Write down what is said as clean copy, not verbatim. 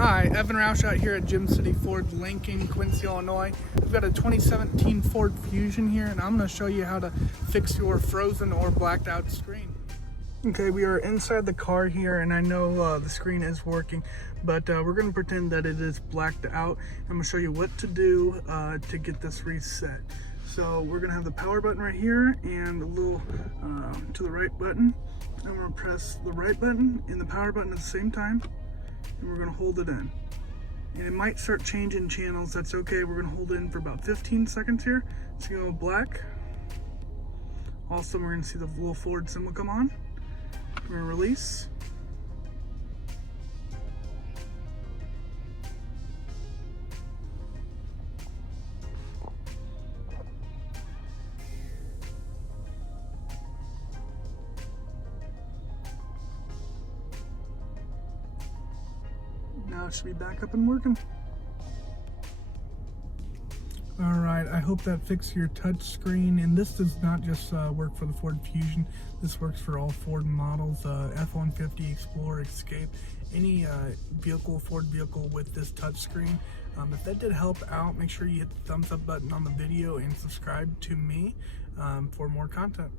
Hi, Evan Roush out here at Gym City Ford, Lincoln, Quincy, Illinois. We've got a 2017 Ford Fusion here, and I'm going to show you how to fix your frozen or blacked out screen. Okay, we are inside the car here, and I know the screen is working, but we're going to pretend that it is blacked out. I'm going to show you what to do to get this reset. So we're going to have the power button right here and a little to the right button. I'm going to press the right button and the power button at the same time, and we're going to hold it in. And it might start changing channels. That's okay. We're going to hold it in for about 15 seconds here. It's going to go black. Also, we're going to see the little Ford symbol come on. We're going to release. Now it should be back up and working. Alright, I hope that fixed your touch screen, and this does not just work for the Ford Fusion. This works for all Ford models, F-150, Explorer, Escape, any Ford vehicle with this touch screen. If that did help out, make sure you hit the thumbs up button on the video and subscribe to me for more content.